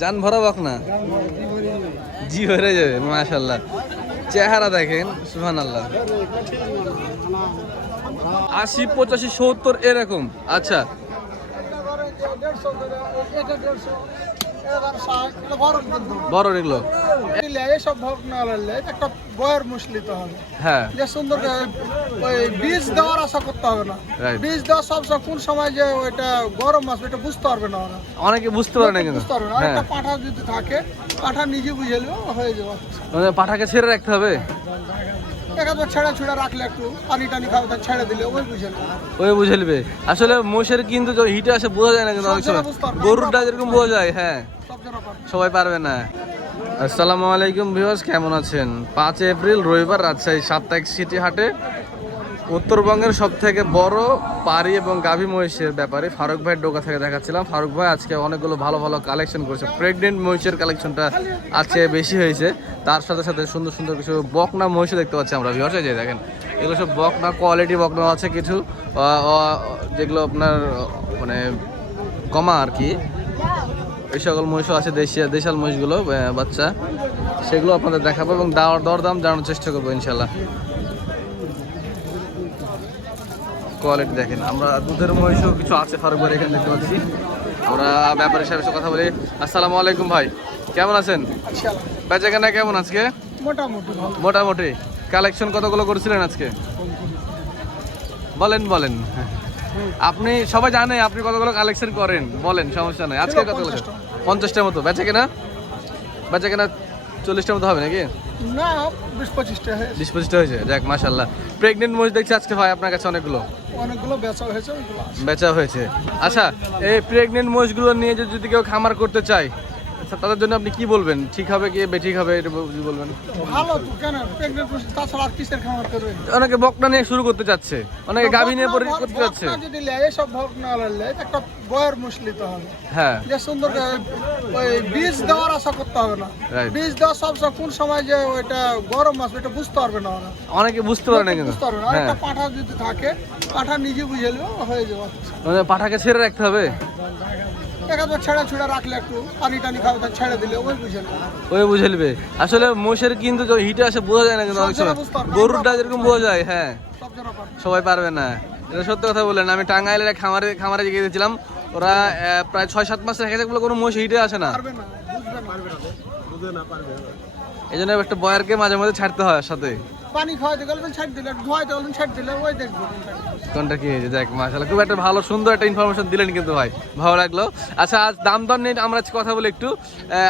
জান ভরা বকনা, জি ভরে যাবে মাশাআল্লাহ। চেহারা দেখেন সুবহানাল্লাহ। 80, 85, 70 এরকম। আচ্ছা বড় এগুলো এইসব একটা বয়ের মুসলিত হবে। হ্যাঁ যে সুন্দর ওই বীজ দেওয়ার আশা করতে হবে না। বীজ দেওয়া সব কোন সময় যে ওইটা গরম আসবে এটা বুঝতে পারবে না ওরা, অনেকে বুঝতে পারে না কিন্তু বুঝতে পারবে না। একটা পাঠা যদি থাকে পাঠা নিজে বুঝে নেবে হয়ে যাবে। মানে পাঠাকে ছেড়ে রাখতে হবে, একাধবার ছেড়ে ছুড়ে রাখলে একটু পানি টানি খাবে তা ছেড়ে দিলে ওই বুঝে নেবে। ওই বুঝে নেবে। আসলে মোষের কিন্তু হিটে আসে বোঝা যায় না কিন্তু অনেক সময়, গরুরটা যেরকম বোঝা যায়। হ্যাঁ সবাই পারবে না। আসসালামু আলাইকুম ভিউয়ার্স, কেমন আছেন? 5 এপ্রিল রবিবার রাজশাহী সাপ্তাহিক সিটি হাটে উত্তরবঙ্গের সব থেকে বড় পাড়ি এবং গাভী মহিষের ব্যাপারে ফারুক ভাইয়ের ডোকা থেকে দেখাচ্ছিলাম। ফারুক ভাই আজকে অনেকগুলো ভালো ভালো কালেকশন করেছে। প্রেগনেন্ট মহিষের কালেকশনটা আজকে বেশি হয়েছে, তার সাথে সাথে সুন্দর সুন্দর কিছু বকনা মহিষও দেখতে পাচ্ছি আমরা ভিউয়ার্স। এই যে দেখেন এগুলো সব বকনা, কোয়ালিটি বকনা আছে কিছু, যেগুলো আপনার মানে কমা আর কি। এই সকল মহিষও আছে, দেশাল মহিষগুলো বাচ্চা, সেগুলো আপনাদের দেখাবো এবং দরদাম জানানোর চেষ্টা করবো ইনশাল্লাহ। কোয়ালিটি দেখেন, আমরা দুধের মহিষও কিছু আছে ফারুক ভাই এখানে দেখতে পাচ্ছি। আমরা ব্যাপারী সাহেবের সাথে কথা বলি। আসসালামু আলাইকুম ভাই, কেমন আছেন? বেচাকেনা কেমন আজকে? মোটামুটি। কালেকশন কতগুলো করেছিলেন আজকে? বলেন আপনি, সবাই জানে আপনি কতগুলো কালেকশন করেন, বলেন, সমস্যা নাই। আজকে কতগুলো? 50টার মতো। বেচাকেনা 40টার মতো হবে নাকি? না 20-25টা হয়েছে। 20-25টা হয়েছে, যাক মাশাআল্লাহ। প্রেগনেন্ট মহিষ দেখছি আজকে ভাই আপনার কাছে অনেকগুলো বেচা হয়েছে। আচ্ছা, এই প্রেগনেন্ট মহিষগুলো নিয়ে যদি কেউ খামার করতে চায় তাদের জন্য আপনি কি বলবেন? ঠিক হবে কি বেঠিক হবে এটা বলবেন? ভালো তো, কেন প্রেগনেন্ট মহিষ তাছাড়া আর কিসের খামার করবে? অনেকে বকনা নিয়ে শুরু করতে চাচ্ছে, অনেকে গাভী নিয়ে করতে চাচ্ছে। যদি এইসব বকনা লালে একটা বয়ের মুসলিত হবে। হ্যাঁ যে সুন্দর ওই বীজ দেওয়ার আশা করতে হবে না। বীজ দেওয়া সব কোন সময় যে ওইটা গরম আসবে এটা বুঝতে পারবে না ওরা, অনেকে বুঝতে পারে না কিন্তু। বুঝতে পারবে না। একটা পাঠা যদি থাকে পাঠা নিজে বুঝে নেবে হয়ে যাবে। মানে পাঠাকে ছেড়ে রাখতে হবে, একাধবার ছেড়ে ছুড়ে রাখলে একটু পানি টানি খাবে তা ছেড়ে দিলে ওই বুঝে নেবে। ওই বুঝে নেবে। আসলে মোষের কিন্তু হিটে আসে বোঝা যায় না কিন্তু অনেক সময়, গরুরটা যেরকম বোঝা যায়। হ্যাঁ সবাই পারবে না, এটা সত্যি কথা বললেন। আমি টাঙ্গাইলের খামারে গিয়েছিলাম, ওরা প্রায় 6-7 মাস রেখেছে, বলে কোনো মোষ হিটে আসে না। এই জন্য একটা বয়ারকে মাঝে মাঝে ছাড়তে হয় সাথে। পানি খাওয়াতে গেলেন ছাড় দিলে, ধোয়াইতে গেলেন ছাড় দিলে, ওই দেখবো কোনটা কি হয়েছে। দেখ মাশাআল্লাহ, খুব একটা ভালো সুন্দর একটা ইনফরমেশন দিলেন কিন্তু ভাই, ভালো লাগলো। আচ্ছা, আজ দাম দর নিয়ে আমরা কথা বলি একটু।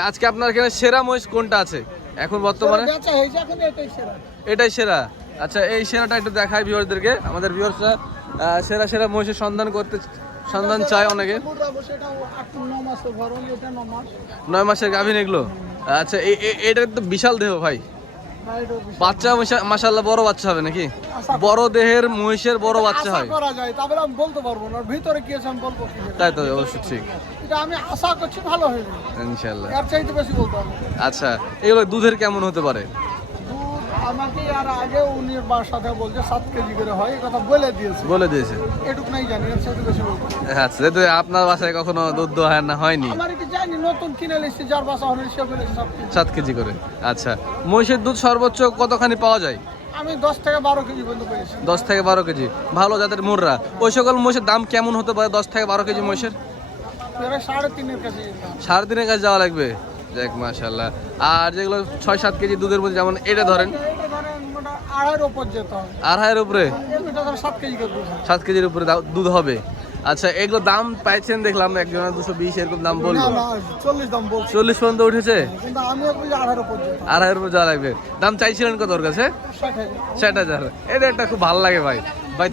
আজকে আপনার এখানে সেরা মহিষ কোনটা আছে এখন বর্তমানে? এটাই সেরা। আচ্ছা, এই সেরাটা একটু দেখাই ভিউয়ারদেরকে। আমাদের ভিউয়ার্সরা সেরা মহিষের সন্ধান চায় অনেকে। 9 মাসের গাভীন এগুলো। আচ্ছা, এটা তো বিশাল দেহ ভাই, বাচ্চা মাশাআল্লাহ বড় বাচ্চা হবে নাকি? বড় দেহের মহিষের বড় বাচ্চা হয় করা যায়, তবে আমি বলতে পারবো না ভিতরে কি আছে আমি বলবো। তাই তো, অবশ্যই ঠিক। এটা আমি আশা করছি ভালো হবে ইনশাআল্লাহ, এর চাইতে বেশি বলতে হবে। আচ্ছা, এগুলো দুধের কেমন হতে পারে? দুধ আমাকে আর আগে উনি সাথে বলছে 7 কেজি করে হয়, এই কথা বলে দিয়েছে। এটুক নাই জানি, এর চাইতে বেশি বলবো। আচ্ছা, যেহেতু আপনার বাসায় কখনো দুধ দোয়া না হয়নি, আমার কি জানি নতুন কিনে নিচ্ছি, যার বাসা হলে সে বলেছে 7 কেজি করে। আচ্ছা, মহিষের দুধ সর্বোচ্চ কতখানি পাওয়া যায়? আমি 10 থেকে 12 কেজি পর্যন্ত পেয়েছি। 10 থেকে 12 কেজি। ভালো জাতের মুররা, ওই সকল মহিষের দাম কেমন হতে পারে 10 থেকে 12 কেজি মহিষের? 3.5 কাছে 3.5 কাছে যাওয়া লাগবে। যাক মাশাআল্লাহ। আর যেগুলো 6-7 কেজি দুধের মধ্যে, যেমন এটা ধরেন 2.5 উপর যেতে হবে। 2.5 উপরে? 7 কেজি করে দুধ, 7 কেজির উপরে দুধ হবে। আচ্ছা, এগুলো দাম পাইছেন দেখলাম একজনের 220 এরকম দাম বললো। 40 দাম বলছে, 40 পর্যন্ত উঠেছে। কিন্তু আমি বলি 2.5 উপর যেতে হবে। 2.5 উপরে যাওয়া লাগবে। দাম চাইছিলেন কত ওর কাছে? 60,000। এটা একটা খুব ভালো লাগে ভাই,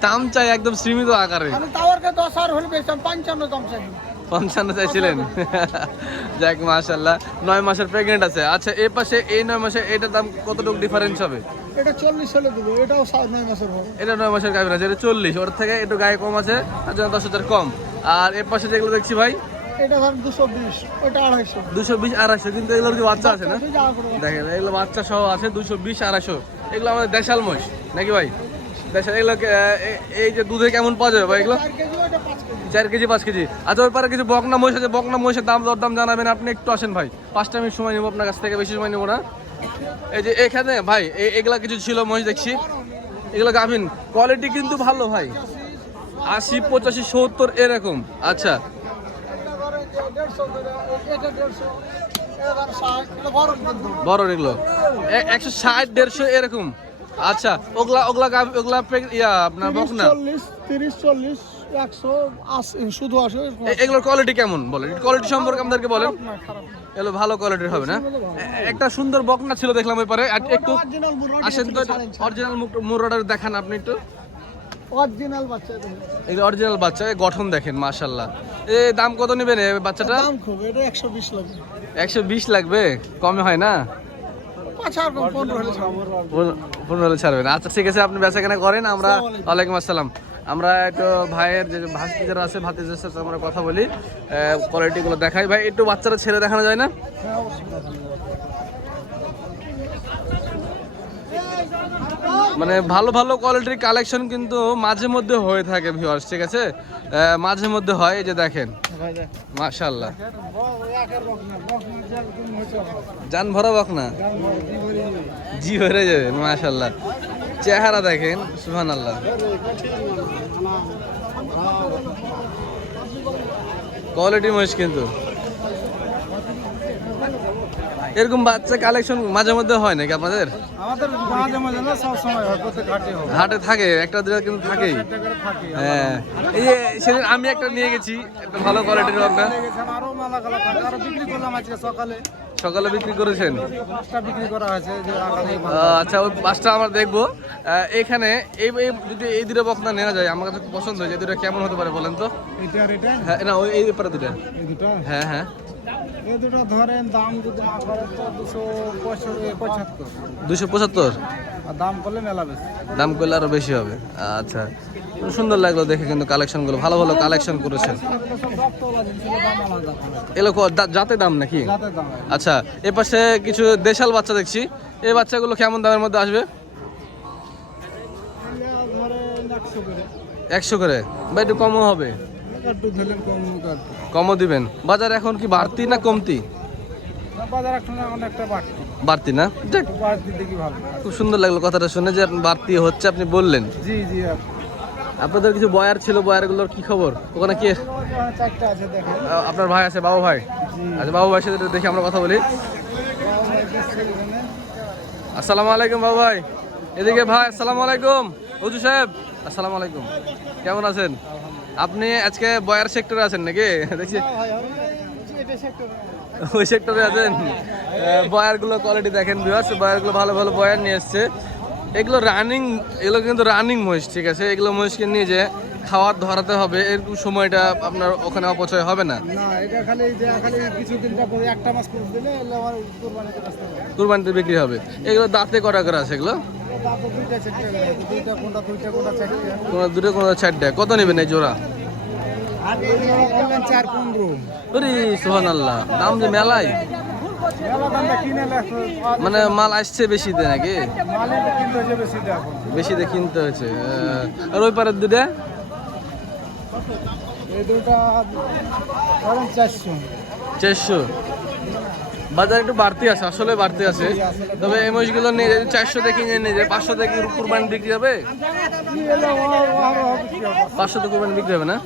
দাম চাই একদম সীমিত আকারে। আমি টাওয়ার কে 10,000 হলে বেচতাম, 55 দাম চাই। 55 চাইছিলেন? যাক মাশাআল্লাহ। 9 মাসের প্রেগনেন্ট আছে। আচ্ছা, এই পাশে এই 9 মাসে এটার দাম কতটুকু ডিফারেন্স হবে? এটা 40 হলে দেবো, এটাও 9 মাসের হবে। এটা 9 মাসের গাভীর আছে, এটা 40, ওর থেকে একটু গায়ে কম আছে, তার জন্য 10,000 কম। আর এর পাশে যেগুলো দেখছি ভাই, এটা ধর 220, ওটা 250। 220-250, কিন্তু এগুলোর যে বাচ্চা আছে না, দেখেন এগুলো বাচ্চা সহ আছে 220-250। এগুলো আমাদের দেশাল মহিষ নাকি ভাই? দেশাল। এগুলো এই যে দুধে কেমন পাওয়া যাবে ভাই এগুলো? 4 কেজি, ওটা 5 কেজি। 4 KG 5 KG. আচ্ছা ওই পারে কিছু বকনা মহিষ আছে, বকনা মহিষের দাম দরদাম জানাবেন। আপনি একটু আসেন ভাই, 5 মিনিট সময় নেবো আপনার কাছ থেকে, বেশি সময় নেবো না। এই যে এখানে ভাই এগুলা কিছু ছিল মহিষ দেখছি, এগুলো গাভিন, কোয়ালিটি কিন্তু ভালো ভাই, 80 85 70 এরকম। আচ্ছা বড় এগুলো 160 150 এরকম। আচ্ছা ওগুলা ওগুলা ওগুলা ইয়া আপনার বকনা 40 30 40 180 শুধু আসে। এগুলোর কোয়ালিটি কেমন বলেন, কোয়ালিটি সম্পর্কে আমাদেরকে বলেন। এগুলো ভালো কোয়ালিটির হবে না? একটা সুন্দর বকনা ছিল দেখলাম ওই পারে, একটু আসেন তো, অরিজিনাল মুররাডার দেখান আপনি একটু। অরিজিনাল বাচ্চা এই অরিজিনাল বাচ্চা, গঠন দেখেন মাশাআল্লাহ। এই দাম কত নেবেন এই বাচ্চাটা? দাম খুব, এটা 120 লাগবে। 120 লাগবে, কমে হয় না? 15 হলে ছাড়বেন। আচ্ছা ঠিক আছে, আপনি বেচাকেনা করেন, আমরা ওয়ালাইকুম আসসালাম। আমরা একটু ভাইয়ের যে ভাস্তি যারা আছে ভাতিজার সাথে আমরা কথা বলি, কোয়ালিটিগুলো দেখাই। ভাই একটু বাচ্চারা ছেড়ে দেখানো যায় না? মানে ভালো ভালো কোয়ালিটির কালেকশন কিন্তু মাঝে মধ্যে হয়ে থাকে ভিউয়ার্স, ঠিক আছে? মাঝে মধ্যে হয়, এই যে দেখেন মাশাআল্লাহ, জান ভরা বকনা, জি ভরে যাবে মাশাআল্লাহ। চেহারা দেখেন সুবহানাল্লাহ, কোয়ালিটি মহিষ কিন্তু। এরকম বাচ্চা কালেকশন মাঝে মধ্যে হয় নাকি আপনাদের? আমাদের মাঝে মাঝে না, সব সময় হয়, প্রত্যেক হাটে হয়। হাটে থাকে একটা দুটো কিন্তু থাকেই। হ্যাঁ এই যে সেদিন আমি একটা নিয়ে গেছি, একটা ভালো কোয়ালিটির বকনা, আরো মেলা গলা থাকে, আরো বিক্রি করলাম আজকে সকালে। সকালে বিক্রি করেছেন? 5টা বিক্রি করা হয়েছে যে আগামী। আচ্ছা ওই 5টা আমরা দেখবো। এখানে এই যদি এই দুটো বকনা নেওয়া যায়, আমার কাছে খুব পছন্দ হয়েছে। এই দুটো কেমন হতে পারে বলেন তো? এটা আর এটা, হ্যাঁ না ওই এই ব্যাপারে দুটো, এই দুটো, হ্যাঁ হ্যাঁ এই দুটো ধরেন দাম যদি না করে তো 275, 275। আর দাম করলে মেলা বেশি। দাম করলে আরো বেশি হবে। আচ্ছা খুব সুন্দর লাগলো দেখে, কিন্তু কালেকশনগুলো ভালো ভালো কালেকশন করেছেন। এগুলো জাতে দাম নাকি? যাতে দাম আচ্ছা এ পাশে কিছু দেশাল বাচ্চা দেখছি, এই বাচ্চাগুলো কেমন দামের মধ্যে আসবে? ধরেন 100 করে, 100 করে বা একটু কমও হবে? একটু ধরলেন কম কাট। কমও দিবেন? বাজার এখন কি বাড়তি না কমতি? বাজার এখন অনেকটা বাড়তি। বাড়তি না? যাক, বাড়তি দেখি ভালো। খুব সুন্দর লাগলো কথাটা শুনে যে আপনি বাড়তি হচ্ছে আপনি বললেন। জি জি। আপনাদের কিছু বয়ার ছিল, বয়ারগুলোর কি খবর? ওখানে কি 4টা আছে দেখেন। আপনার ভাই আছে, বাবু ভাই? আচ্ছা বাবু ভাইয়ের সাথে দেখি আমরা কথা বলি। আসসালামু আলাইকুম বাবু ভাই, এদিকে ভাই। আসসালামু আলাইকুম হুজুর সাহেব, আসসালামু আলাইকুম, কেমন আছেন? আপনি আজকে বয়ার সেক্টরে আছেন নাকি? দেখছি ওই সেক্টরে আছেন। বয়ারগুলো কোয়ালিটি দেখেন ভিউয়ার্স, বয়ারগুলো ভালো ভালো বয়ার নিয়ে এসছে। এগুলো রানিং, এগুলো কিন্তু রানিং মহিষ, ঠিক আছে? এগুলো মহিষকে নিয়ে যে খাওয়ার ধরাতে হবে, এরকম সময়টা আপনার ওখানে অপচয় হবে না। না এটা খালি কিছুদিন পরে 1টা মাস করে দিলে আমার কুরবানিতে আসতে হবে। কুরবানিতে বিক্রি হবে। এগুলো দাঁতে কটা করে আছে এগুলো? তারপর 2টা 4টা, 2টা কোনটা 2টা কোনটা 4টা, কোনো দুটো কোনো 4টা। কত নেবেন এই জোড়া? আর এই অনলাইন 4-15। ওরে সুবহানাল্লাহ, দাম যে মেলাই। মেলা দামটা কিনে লেখো, মানে মাল আসছে বেশি দিয়ে নাকি? মালে কিনতে হচ্ছে বেশি দাম। বেশি দিয়ে কিনতে হয়েছে। আর ওই পারের দুটা? এই দুটো ধরেন 400। 400। বাজার একটু বাড়তি আছে, আসলে বাড়তি আছে। তবে এই মহিষগুলো নিয়ে যদি 400 দিয়ে কিনে নিয়ে যায়, 500 দিয়ে কি কুরবানি বিক্রি হবে? 500 দিয়ে কুরবানি বিক্রি হবে না?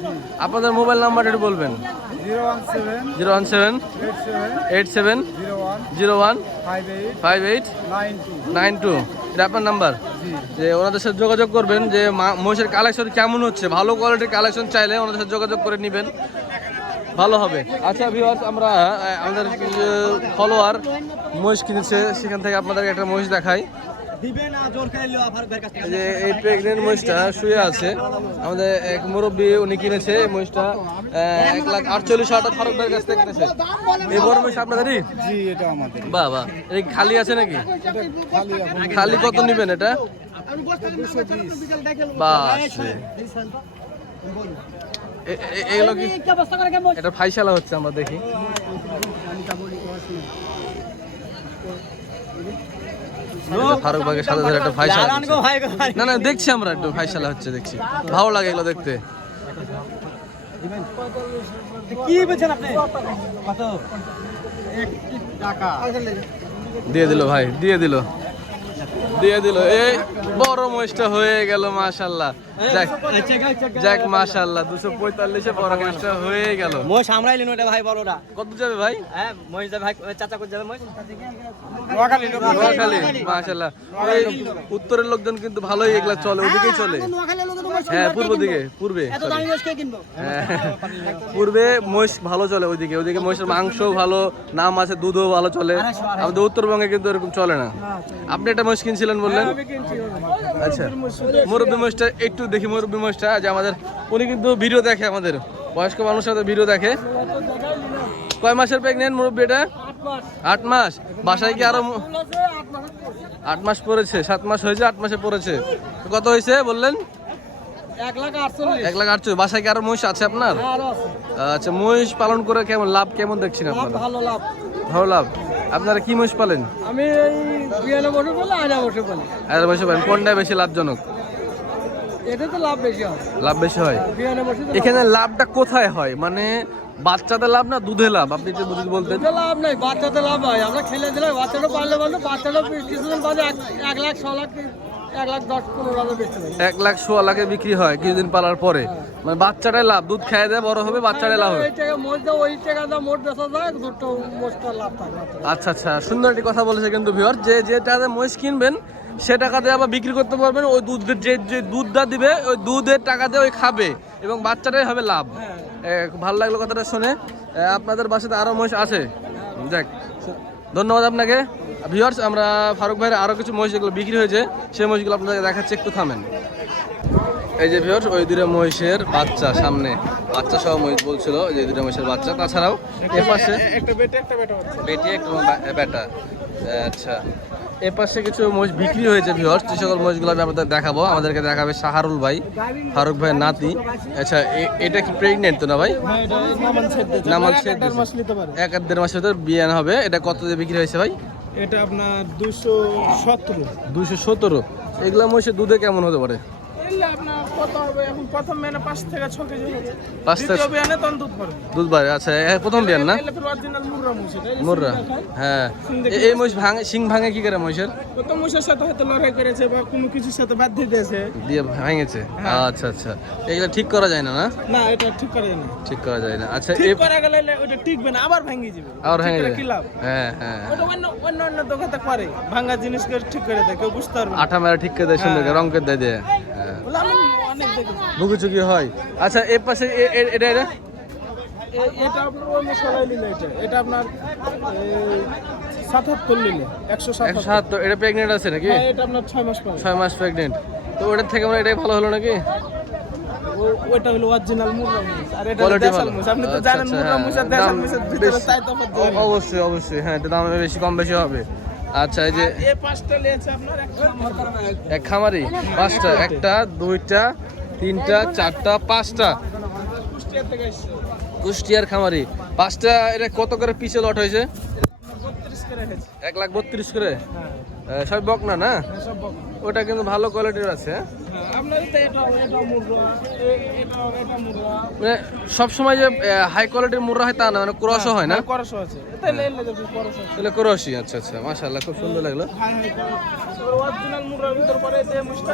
আপনাদের মোবাইল নাম্বারটা একটু বলবেন। 017 87 01 58 92। এটা আপনার নাম্বার? যে ওনাদের সাথে যোগাযোগ করবেন, যে মহিষের কালেকশন কেমন হচ্ছে, ভালো কোয়ালিটির কালেকশন চাইলে ওনাদের সাথে যোগাযোগ করে নেবেন, ভালো হবে। আচ্ছা ভিউয়ার্স, আমরা আমাদের ফলোয়ার মহিষ কিনেছে, সেখান থেকে আপনাদেরকে একটা মহিষ দেখাই। যে এই প্রেগনেন্ট মহিষটা শুয়ে আছে, আমাদের এক মুরব্বী উনি কিনেছে এই মহিষটা 1,48,000 ফারুক ভাইয়ের কাছ থেকে কিনেছে। এই বড় মহিষ আপনাদেরই? জি এটা আমাদের। বাহ বাহ, এই খালি আছে নাকি? খালি কত নেবেন এটা? বাস এগুলো কি এটা ফাইসালা হচ্ছে? আমরা দেখি ফারুক ভাইয়ের সাথে সাথে একটা ফাইসালা, না না দেখছি আমরা একটু ফাইসালা হচ্ছে, দেখছি ভালো লাগে এগুলো দেখতে। কি বলছেন আপনি? কত? 1 টাকা। দিয়ে দিল ভাই, দিয়ে দিল এই বড় মহিষটা হয়ে গেল মাশাআল্লাহ। যাক যাক মাশাআল্লাহ 245 বড় মহিষটা হয়ে গেল। মই সামরাইলেন ওটা ভাই বড়টা। কত যাবে ভাই? হ্যাঁ মই যাবে ভাই, চাচা কত যাবে মই? নোয়াখালী মাশাআল্লাহ। ওই উত্তরের লোকজন কিন্তু ভালোই এগুলা চলে, ওদিকেই চলে। হ্যাঁ পূর্বে এত দামি মোষ কে কিনবো? হ্যাঁ, পূর্বে মহিষ ভালো চলে ওইদিকে মহিষের মাংস ভালো, নাম আছে, দুধও ভালো চলে। আমাদের উত্তরবঙ্গে কিন্তু এরকম চলে না। আপনি একটা মহিষ কিনছিলেন বললেন? আচ্ছা, মুরব্বী মহিষটা একটু দেখি। মুরব্বী মহিষটা যে আমাদের, উনি কিন্তু ভিডিও দেখে, আমাদের বয়স্ক মানুষের সাথে ভিডিও দেখে। কয় মাসের প্রেগনেন্ট মুরব্বী এটা? 8 মাস। বাসায় কি আরো 8 মাস পড়েছে? 7 মাস হয়েছে, 8 মাসে পড়েছে। কত হয়েছে বললেন? 1,48,000। বাসায় কি আরো মহিষ আছে আপনার? আচ্ছা, মহিষ পালন করে কেমন লাভ কেমন দেখছেন আপনারা? ভালো লাভ। আপনারা কি মহিষ পালেন? আমি এই 92 বলে 81 বলে। আর বসে পালেন, কোনটা বেশি লাভজনক? এটা তো লাভ বেশি হয়। লাভ বেশি হয়। 92 এখানে লাভটা কোথায় হয়? মানে বাচ্চাতে লাভ না দুধে লাভ? আপনি যে বুঝি বলতেন। লাভ নাই, বাচ্চাতে লাভ হয়। আমরা খেলে দিলে বাচ্চাটা পারলে বাচ্চাটা কিছুদিন বাদে 1 লাখ 6 লাখ 1,10,15,000 বেচতে পারি। 1,16,00,000 বিক্রি হয় কিছুদিন পালার পরে। মানে বাচ্চাটাই লাভ, দুধ খাইয়ে দেয় বড় হবে, বাচ্চাটাই লাভ হবে। ওই টাকা দা মোট বেচা যায়, দুটো মোষটা লাভ থাকে। আচ্ছা, সুন্দর একটি কথা বলেছে কিন্তু ভিউয়ার, যে টাকাতে মহিষ কিনবেন সে টাকা দিয়ে আবার বিক্রি করতে পারবেন। ওই দুধের যে দুধটা দিবে ওই দুধের টাকা দিয়ে ওই খাবে এবং বাচ্চাটাই হবে লাভ। ভালো লাগলো কথাটা শুনে। আপনাদের বাসাতে আরো মহিষ আছে? যাক, ধন্যবাদ আপনাকে ভিউয়ার্স। আমরা ফারুক ভাইয়ের আরো কিছু মহিষ যেগুলো বিক্রি হয়েছে সেই মহিষগুলো আপনাদের দেখাচ্ছি, একটু থামেন। এই যে ভিউয়ার্স, ওই দুটো মহিষের বাচ্চা, সামনে বাচ্চা সহ মহিষ বলছিল, যে দুটো মহিষের বাচ্চা। তাছাড়াও এ পাশে একটা বেটে একটা বেটি একটা বেটা। আচ্ছা, এ পাশে কিছু মহিষ বিক্রি হয়েছে ভিউয়ার্স। যে সকল মহিষগুলো আমি আপনাদের দেখাবো, আমাদেরকে দেখাবে শাহরুল ভাই, ফারুক ভাইয়ের নাতি। আচ্ছা, এটা কি প্রেগনেন্ট তো না ভাই? নামান ছেদ 1-1.5 মাসের ভিতর বিয়ে হবে। এটা কত দিয়ে বিক্রি হয়েছে ভাই? এটা আপনার 217। এগুলা মহিষের দুধে কেমন হতে পারে? আপনার কত হবে এখন? প্রথম বিয়ানে 5 থেকে 6 কেজি হবে। 5 থেকে দ্বিতীয় বিয়ানে তখন দুধ বাড়ে। আচ্ছা, প্রথম বিয়ান না? অরিজিনাল মুররা মুছ এটা। মুররা, হ্যাঁ। এই মহিষ সিং ভাঙে কি করে মহিষের? কত মহিষের সাথে হয়তো লড়াই করেছে বা কোনো কিছুর সাথে বাদ দিয়েছে, দিয়ে ভাঙেছে। আচ্ছা, এগুলা ঠিক করা যায় না? না এটা ঠিক করা যায় না। ঠিক করা যায় না। আচ্ছা, ঠিক করা গেলে ওটা টিকবে না, আবার ভেঙে যাবে। আবার ভেঙে যাবে, কি লাভ? হ্যাঁ। ওটা অন্য দোকানে করে ভাঙা জিনিসকে ঠিক করে দেয়, কেউ বুঝতে পারবে না। আঠা মেরা ঠিক করে দেয়, সুন্দর করে রং করে দেয়। হ্যাঁ, বলে আমি অনেক দেখেছি। ভুগুচুকি হয়। আচ্ছা, এর পাশে এটা এটা আপনার ওই মশলাই নিলে এটা আপনার 77 নিলে 177। এটা প্রেগনেন্ট আছে নাকি? এটা আপনার 6 মাস পরে। 6 মাস প্রেগনেন্ট। তো ওটার থেকে মানে এটাই ভালো হলো নাকি? ওটা হলো অরিজিনাল মুররা মুছ, আর এটা কোয়ালিটি দেশাল ভালো। মুছ। আপনি তো জানেন মুররা মুছ আর দেশাল মুছের ভিতরে তাই তফাৎ জানেন। অবশ্যই, হ্যাঁ, এটা দাম বেশি কম বেশি হবে। আচ্ছা, এই যে এই পাঁচটা নিয়েছে আপনার এক খামারি 5টা, 1টা 2টা 3টা 4টা 5টা কুষ্টিয়া থেকে আসছে। কুষ্টিয়ার খামারি 5টা। এটা কত করে পিছে লট হয়েছে? 32 করে রেখেছে। 1,32,000 করে। সব বকনা না? সব বক। ওটা কিন্তু ভালো কোয়ালিটির আছে। আপনার তো এটা মুররা, এটা মুররা। মানে সবসময় যে হাই কোয়ালিটির মুররা হয় তা না, মানে ক্রসও হয় না? করস আছে, তাহলে এলে দেখুন করস আছে। তাহলে ক্রসই। আচ্ছা, মাশাআল্লাহ, খুব সুন্দর লাগলো। অরিজিনাল মুররার ভিতর পরে এই মুছটা।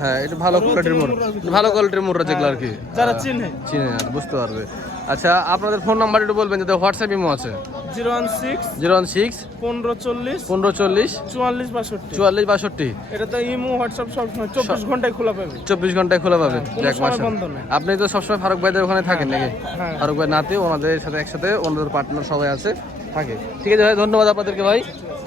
হ্যাঁ, এটা ভালো কোয়ালিটির মুররা যেগুলো আর কি যারা চিনে আর বুঝতে পারবে। আচ্ছা, আপনাদের ফোন নাম্বার একটু বলবেন, যাতে হোয়াটসঅ্যাপ ইমো আছে? 016 1540 1540 44 62। 44 62। এটা তো ইমো হোয়াটসঅ্যাপ সব সময় 24 ঘন্টায় খোলা পাবে। 24 ঘন্টায় খোলা পাবে। কোনো যাক, সময় মাশাআল্লাহ। বন্ধ নেই। আপনি তো সবসময় ফারুক ভাইদের ওখানে থাকেন নাকি? হ্যাঁ। ফারুক ভাই নাতি ওনাদের সাথে একসাথে, ওনাদের পার্টনার সবাই আছে থাকে। ঠিক আছে ভাই, ধন্যবাদ আপনাদেরকে ভাই।